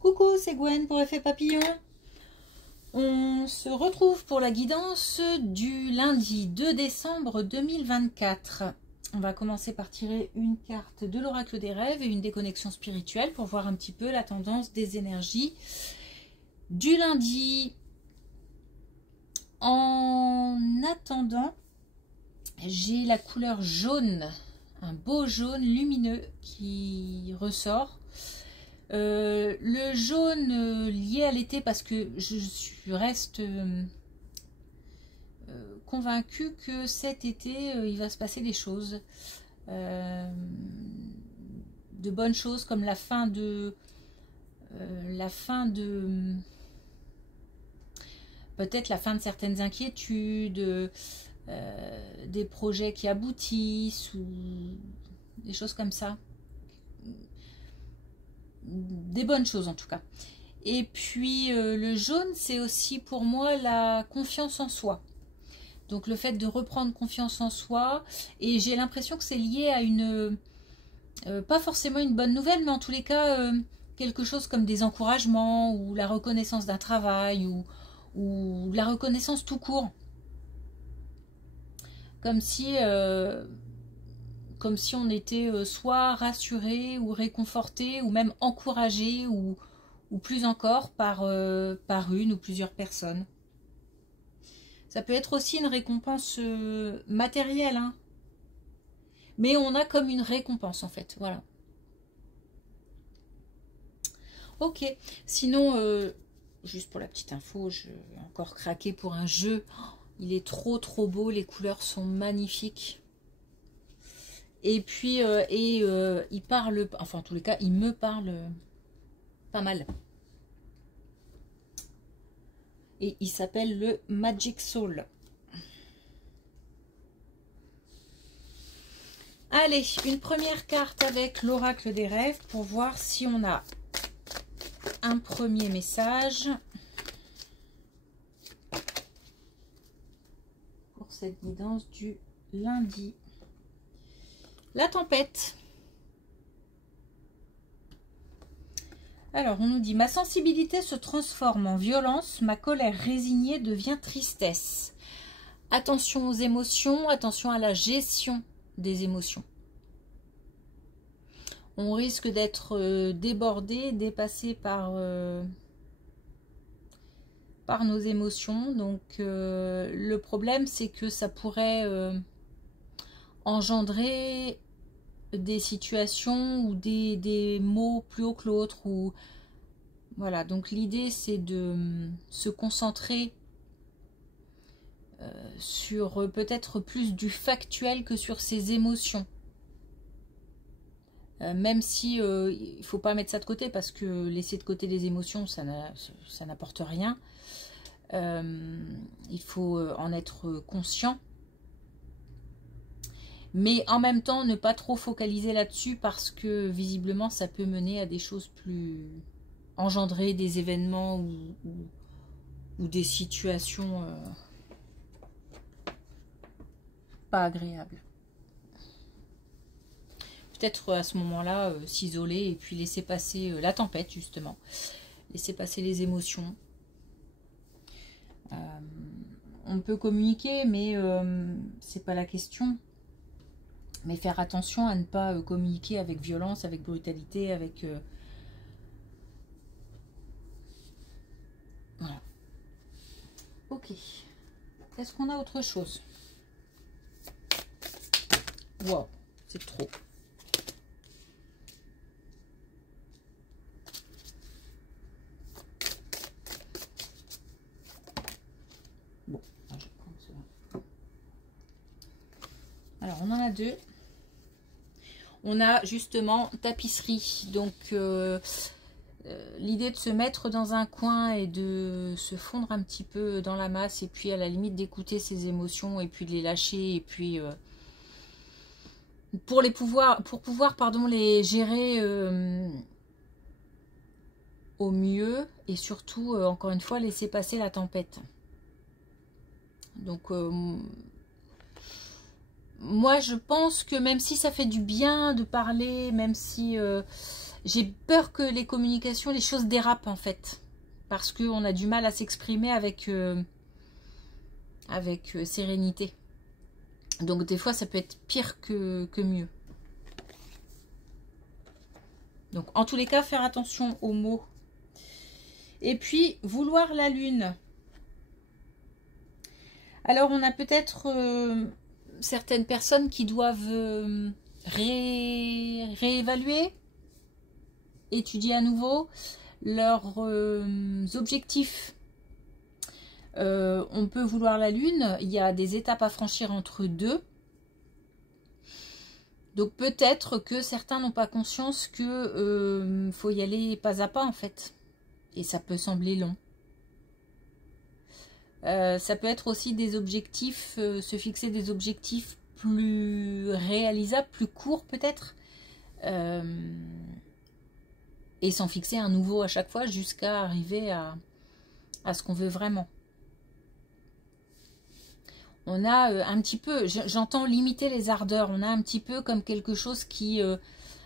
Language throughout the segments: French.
Coucou, c'est Gwen pour Effet Papillon. On se retrouve pour la guidance du lundi 2 décembre 2024. On va commencer par tirer une carte de l'oracle des rêves et une déconnexion spirituelle pour voir un petit peu la tendance des énergies du lundi. En attendant, j'ai la couleur jaune, un beau jaune lumineux qui ressort. Le jaune lié à l'été parce que je reste convaincue que cet été il va se passer des choses, de bonnes choses comme la fin de peut-être la fin de certaines inquiétudes, des projets qui aboutissent ou des choses comme ça. Des bonnes choses en tout cas. Et puis le jaune, c'est aussi pour moi la confiance en soi. Donc le fait de reprendre confiance en soi, et j'ai l'impression que c'est lié à une pas forcément une bonne nouvelle, mais en tous les cas quelque chose comme des encouragements ou la reconnaissance d'un travail ou la reconnaissance tout court, comme si on était soit rassuré ou réconforté ou même encouragé ou plus encore par une ou plusieurs personnes. Ça peut être aussi une récompense matérielle, hein. Mais on a comme une récompense en fait, voilà. Ok, sinon, juste pour la petite info, je vais encore craquer pour un jeu. Oh, il est trop beau, les couleurs sont magnifiques. Et puis, il parle, enfin en tous les cas, il me parle pas mal. Et il s'appelle le Magic Soul. Allez, une première carte avec l'oracle des rêves pour voir si on a un premier message pour cette guidance du lundi. La tempête. Alors, on nous dit: ma sensibilité se transforme en violence, ma colère résignée devient tristesse. Attention aux émotions, attention à la gestion des émotions. On risque d'être débordé, dépassé par nos émotions. Donc, le problème, c'est que ça pourrait engendrer des situations ou des mots plus haut que l'autre, ou voilà. Donc l'idée, c'est de se concentrer sur peut-être plus du factuel que sur ses émotions, même si il faut pas mettre ça de côté, parce que laisser de côté les émotions, ça n'apporte rien. Il faut en être conscient, mais en même temps ne pas trop focaliser là-dessus, parce que visiblement ça peut mener à des choses plus engendrer des événements ou des situations pas agréables. Peut-être à ce moment-là s'isoler et puis laisser passer la tempête, justement, laisser passer les émotions. On peut communiquer, mais c'est pas la question. Mais faire attention à ne pas communiquer avec violence, avec brutalité, avec... Voilà. Ok. Est-ce qu'on a autre chose? Wow, c'est trop. Bon, je vais prendre cela. Alors, on en a deux. On a justement tapisserie, donc l'idée de se mettre dans un coin et de se fondre un petit peu dans la masse, et puis à la limite d'écouter ses émotions et puis de les lâcher, et puis pour pouvoir les gérer au mieux, et surtout encore une fois laisser passer la tempête. Donc moi, je pense que même si ça fait du bien de parler, même si J'ai peur que les communications, les choses dérapent en fait. Parce qu'on a du mal à s'exprimer avec sérénité. Donc des fois, ça peut être pire que mieux. Donc en tous les cas, faire attention aux mots. Et puis, vouloir la lune. Alors, on a peut-être certaines personnes qui doivent réévaluer, étudier à nouveau leurs objectifs. On peut vouloir la lune, il y a des étapes à franchir entre deux. Donc peut-être que certains n'ont pas conscience que faut y aller pas à pas en fait. Et ça peut sembler long. Ça peut être aussi des objectifs, se fixer des objectifs plus réalisables, plus courts peut-être. Et s'en fixer un nouveau à chaque fois jusqu'à arriver à ce qu'on veut vraiment. On a un petit peu, j'entends limiter les ardeurs, on a un petit peu comme quelque chose qui...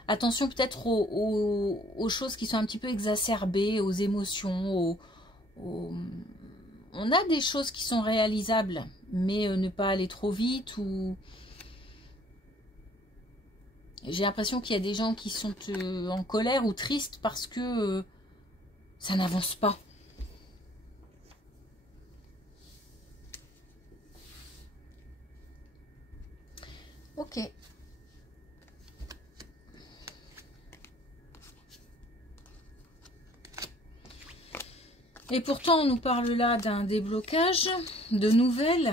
attention peut-être aux choses qui sont un petit peu exacerbées, aux émotions, on a des choses qui sont réalisables, mais ne pas aller trop vite ou... J'ai l'impression qu'il y a des gens qui sont en colère ou tristes parce que ça n'avance pas. Ok. Et pourtant, on nous parle là d'un déblocage, de nouvelles.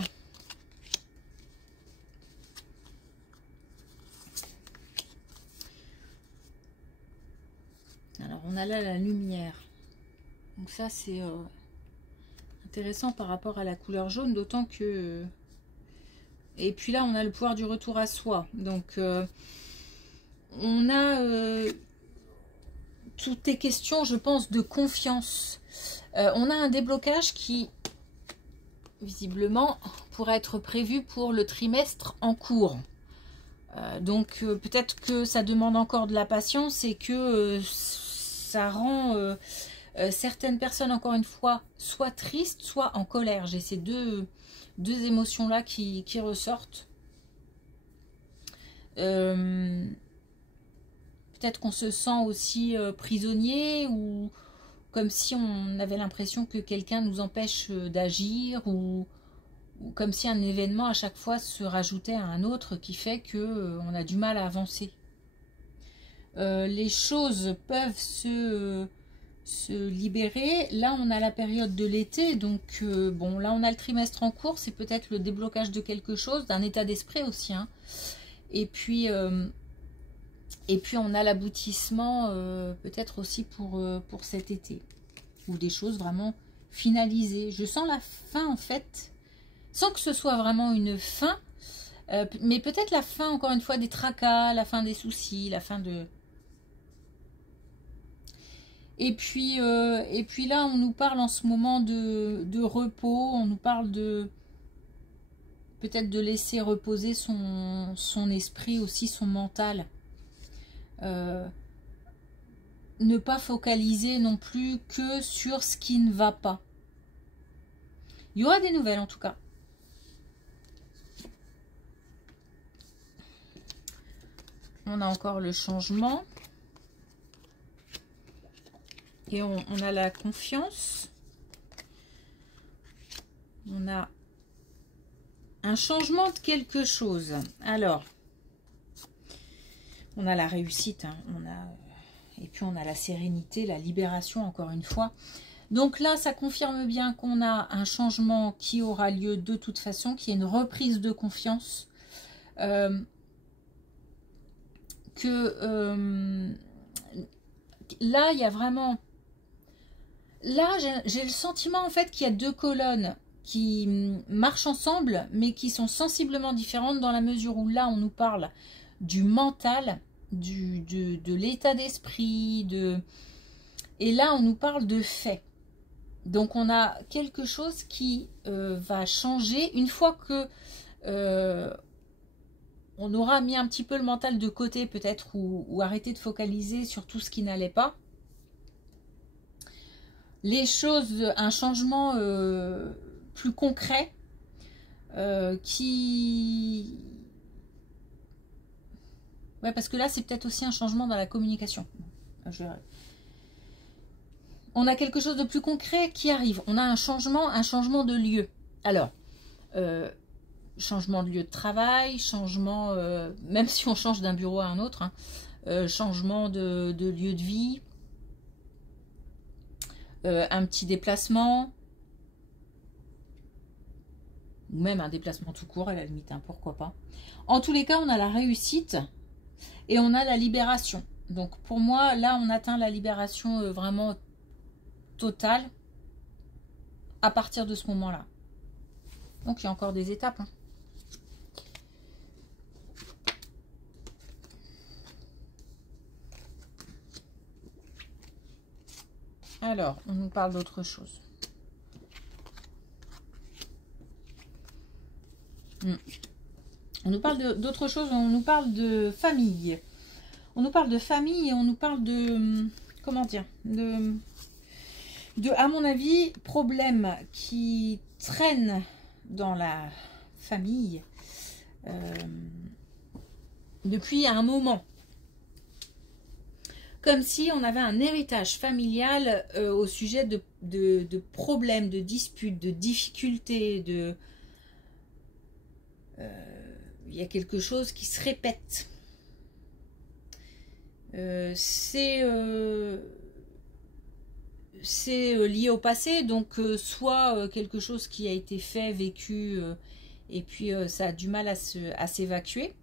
Alors, on a là la lumière. Donc ça, c'est intéressant par rapport à la couleur jaune, d'autant que... Et puis là, on a le pouvoir du retour à soi. Donc, on a... tout est question, je pense, de confiance. On a un déblocage qui, visiblement, pourrait être prévu pour le trimestre en cours. Donc, peut-être que ça demande encore de la patience et que ça rend certaines personnes, encore une fois, soit tristes, soit en colère. J'ai ces deux émotions-là qui ressortent. Peut-être qu'on se sent aussi prisonnier ou comme si on avait l'impression que quelqu'un nous empêche d'agir ou comme si un événement à chaque fois se rajoutait à un autre qui fait que on a du mal à avancer. Les choses peuvent se libérer. Là, on a la période de l'été, donc bon, là, on a le trimestre en cours, c'est peut-être le déblocage de quelque chose, d'un état d'esprit aussi, hein. Et puis, on a l'aboutissement peut-être aussi pour cet été. Ou des choses vraiment finalisées. Je sens la fin, en fait, sans que ce soit vraiment une fin, mais peut-être la fin, encore une fois, des tracas, la fin des soucis, la fin de... Et puis là, on nous parle en ce moment de repos, on nous parle de peut-être de laisser reposer son esprit aussi, son mental. Ne pas focaliser non plus que sur ce qui ne va pas. Il y aura des nouvelles en tout cas. On a encore le changement. Et on a la confiance. On a un changement de quelque chose. Alors, on a la réussite. Hein, et puis on a la sérénité, la libération encore une fois. Donc là, ça confirme bien qu'on a un changement qui aura lieu de toute façon, qui est une reprise de confiance. Là, il y a vraiment... Là, j'ai le sentiment en fait qu'il y a deux colonnes qui marchent ensemble, mais qui sont sensiblement différentes dans la mesure où là, on nous parle du mental, de l'état d'esprit, et là, on nous parle de faits. Donc, on a quelque chose qui va changer une fois que on aura mis un petit peu le mental de côté peut-être, ou arrêté de focaliser sur tout ce qui n'allait pas. Les choses, un changement plus concret qui... Ouais, parce que là, c'est peut-être aussi un changement dans la communication. On a quelque chose de plus concret qui arrive. On a un changement de lieu. Alors, changement de lieu de travail, changement, même si on change d'un bureau à un autre, hein, changement de lieu de vie, un petit déplacement, ou même un déplacement tout court à la limite, hein, pourquoi pas. En tous les cas, on a la réussite et on a la libération. Donc pour moi, là, on atteint la libération vraiment totale à partir de ce moment-là. Donc il y a encore des étapes, hein. Alors, on nous parle d'autre chose. On nous parle d'autre chose, on nous parle de famille. On nous parle de famille et on nous parle de... Comment dire, à mon avis, problèmes qui traînent dans la famille depuis un moment. Comme si on avait un héritage familial au sujet de problèmes, de disputes, de difficultés, il y a quelque chose qui se répète. C'est lié au passé, donc soit quelque chose qui a été fait, vécu, et puis ça a du mal à s'évacuer.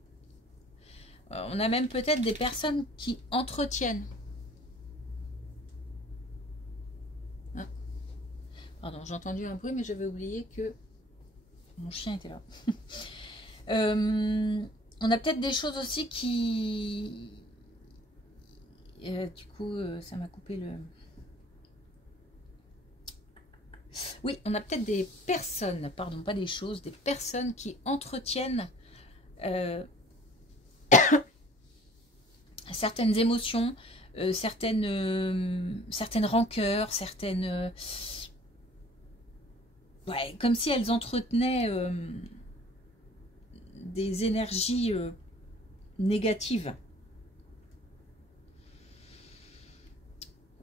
On a même peut-être des personnes qui entretiennent. Ah. Pardon, j'ai entendu un bruit, mais j'avais oublié que mon chien était là. On a peut-être des choses aussi qui... du coup, ça m'a coupé le... Oui, on a peut-être des personnes, pardon, pas des choses, des personnes qui entretiennent certaines émotions, certaines rancœurs, certaines... ouais, comme si elles entretenaient des énergies négatives.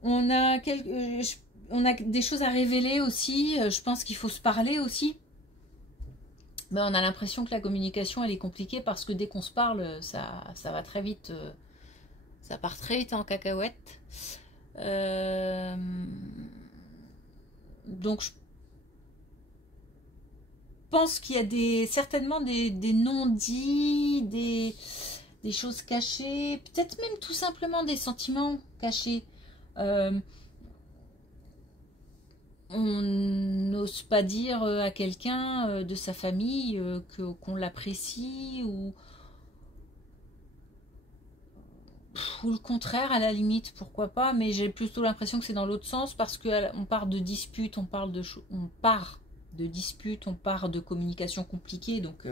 On a des choses à révéler aussi. Je pense qu'il faut se parler aussi. Mais on a l'impression que la communication, elle est compliquée parce que dès qu'on se parle, ça va très vite. Ça part très vite en cacahuète. Donc, je pense qu'il y a certainement des non-dits, des choses cachées, peut-être même tout simplement des sentiments cachés. On n'ose pas dire à quelqu'un de sa famille qu'on l'apprécie ou le contraire à la limite, pourquoi pas, mais j'ai plutôt l'impression que c'est dans l'autre sens parce qu'on part de disputes, on part de disputes, on part de communication compliquée, donc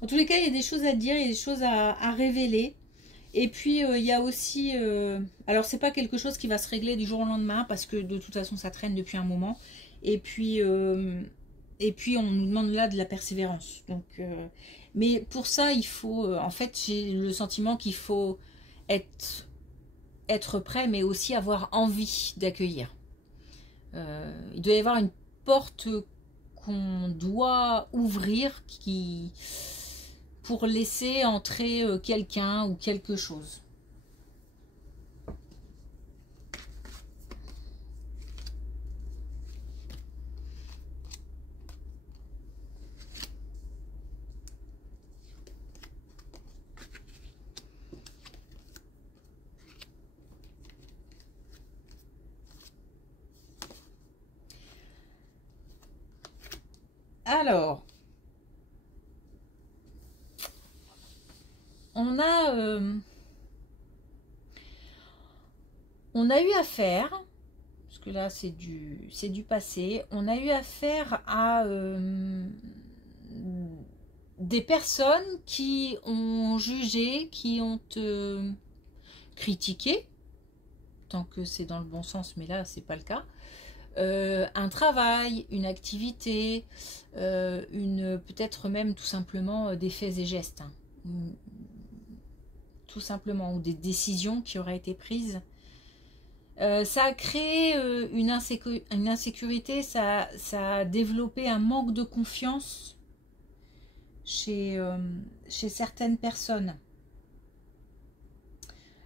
en tous les cas il y a des choses à dire, il y a des choses à révéler. Et puis il y a aussi, alors c'est pas quelque chose qui va se régler du jour au lendemain parce que de toute façon ça traîne depuis un moment. Et puis on nous demande là de la persévérance. Donc, mais pour ça il faut, en fait j'ai le sentiment qu'il faut être prêt, mais aussi avoir envie d'accueillir. Il doit y avoir une porte qu'on doit ouvrir pour laisser entrer quelqu'un ou quelque chose. Alors, on a eu affaire, parce que là c'est du passé, on a eu affaire à des personnes qui ont jugé, qui ont critiqué, tant que c'est dans le bon sens, mais là c'est pas le cas, un travail, une activité, peut-être même tout simplement des faits et gestes, hein. Tout simplement, ou des décisions qui auraient été prises. Ça a créé une insécurité, ça a développé un manque de confiance chez certaines personnes.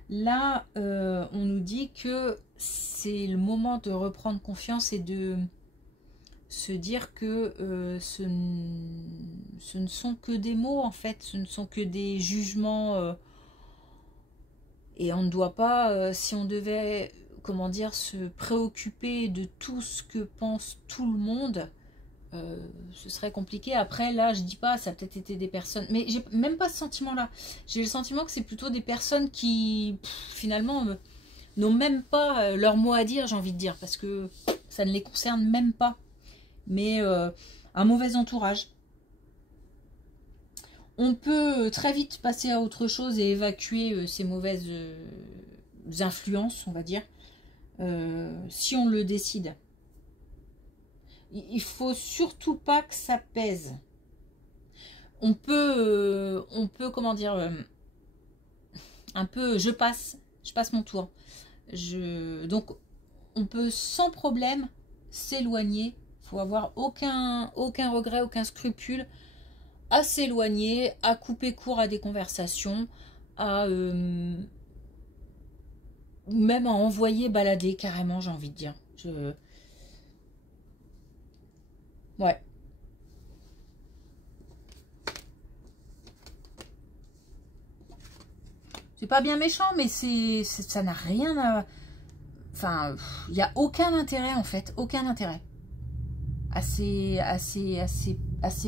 Là, on nous dit que c'est le moment de reprendre confiance et de se dire que ce ne sont que des mots, en fait, ce ne sont que des jugements, et on ne doit pas, si on devait, comment dire, se préoccuper de tout ce que pense tout le monde, ce serait compliqué. Après, là, je dis pas, ça a peut-être été des personnes, mais j'ai même pas ce sentiment-là. J'ai le sentiment que c'est plutôt des personnes qui, finalement, n'ont même pas leur mot à dire, j'ai envie de dire, parce que ça ne les concerne même pas. Mais un mauvais entourage. On peut très vite passer à autre chose et évacuer ces mauvaises influences, on va dire, si on le décide. Il faut surtout pas que ça pèse. On peut comment dire, un peu, je passe mon tour. Donc, on peut sans problème s'éloigner. Il faut avoir aucun regret, aucun scrupule à s'éloigner, à couper court à des conversations, à même à envoyer balader carrément, j'ai envie de dire. Ouais. C'est pas bien méchant, mais ça n'a rien à... Enfin, il n'y a aucun intérêt, en fait. Aucun intérêt. À ces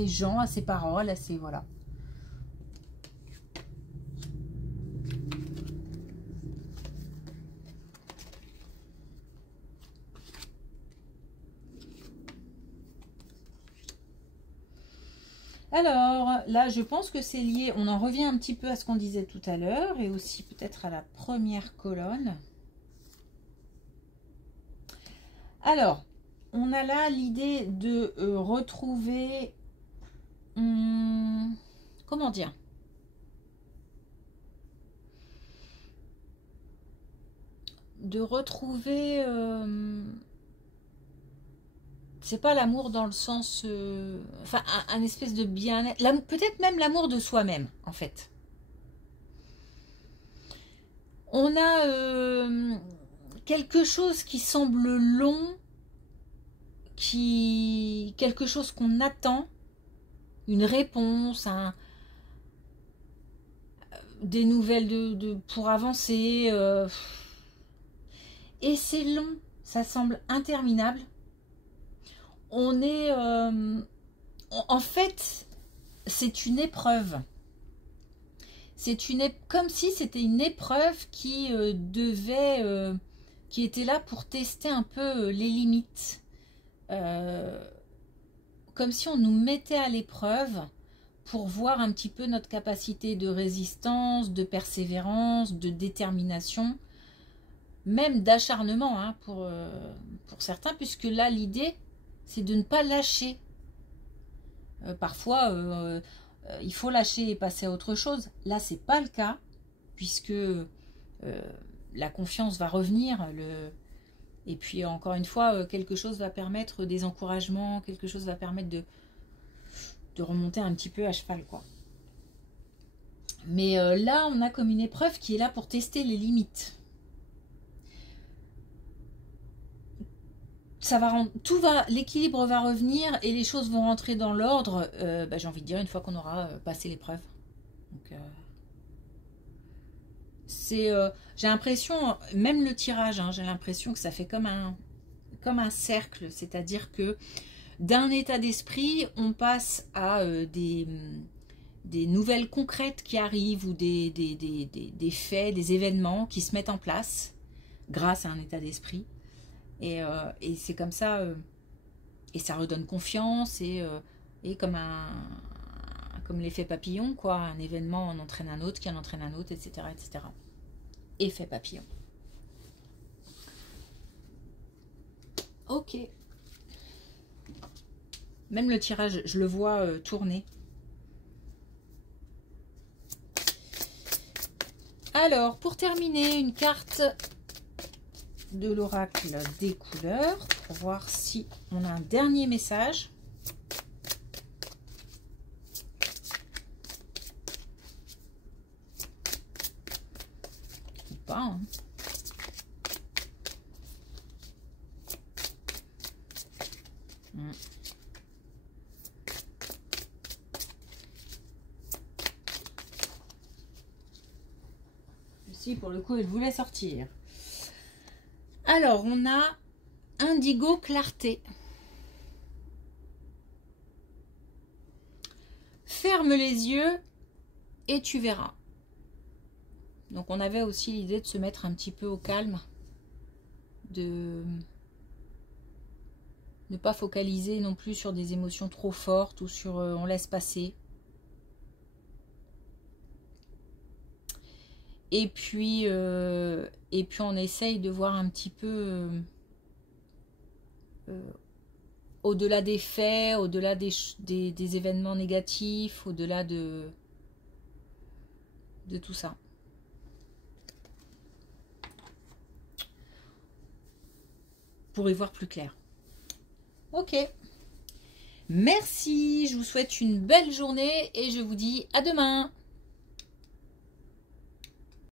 gens, à ces paroles, à ces... Voilà. Alors, là, je pense que c'est lié, on en revient un petit peu à ce qu'on disait tout à l'heure, et aussi peut-être à la première colonne. Alors, on a là l'idée de retrouver... comment dire? De retrouver... c'est pas l'amour dans le sens... enfin, un espèce de bien-être. Peut-être même l'amour de soi-même, en fait. On a quelque chose qui semble long, quelque chose qu'on attend, une réponse, des nouvelles pour avancer. Et c'est long, ça semble interminable. On est... en fait, c'est une épreuve. Comme si c'était une épreuve qui qui était là pour tester un peu les limites. Comme si on nous mettait à l'épreuve pour voir un petit peu notre capacité de résistance, de persévérance, de détermination, même d'acharnement, hein, pour certains, puisque là l'idée c'est de ne pas lâcher. Parfois il faut lâcher et passer à autre chose. Là c'est pas le cas, puisque la confiance va revenir, et puis encore une fois quelque chose va permettre des encouragements, quelque chose va permettre de remonter un petit peu à cheval, quoi. Mais là on a comme une épreuve qui est là pour tester les limites. L'équilibre va revenir et les choses vont rentrer dans l'ordre, j'ai envie de dire, une fois qu'on aura passé l'épreuve. Donc j'ai l'impression, même le tirage, hein, j'ai l'impression que ça fait comme un cercle, c'est-à-dire que d'un état d'esprit, on passe à des nouvelles concrètes qui arrivent, ou des faits, des événements qui se mettent en place grâce à un état d'esprit. Et c'est comme ça, et ça redonne confiance, et comme Comme l'effet papillon, quoi. Un événement en entraîne un autre, qui en entraîne un autre, etc. etc. Effet papillon. Ok. Même le tirage, je le vois tourner. Alors, pour terminer, une carte de l'oracle des couleurs, pour voir si on a un dernier message. Ou pas, hein. Si, pour le coup, elle voulait sortir. Alors, on a indigo clarté. Ferme les yeux et tu verras. Donc, on avait aussi l'idée de se mettre un petit peu au calme, de ne pas focaliser non plus sur des émotions trop fortes ou sur on laisse passer. Et puis on essaye de voir un petit peu au-delà des faits, au-delà des événements négatifs, au-delà de tout ça. Pour y voir plus clair. Ok. Merci, je vous souhaite une belle journée et je vous dis à demain.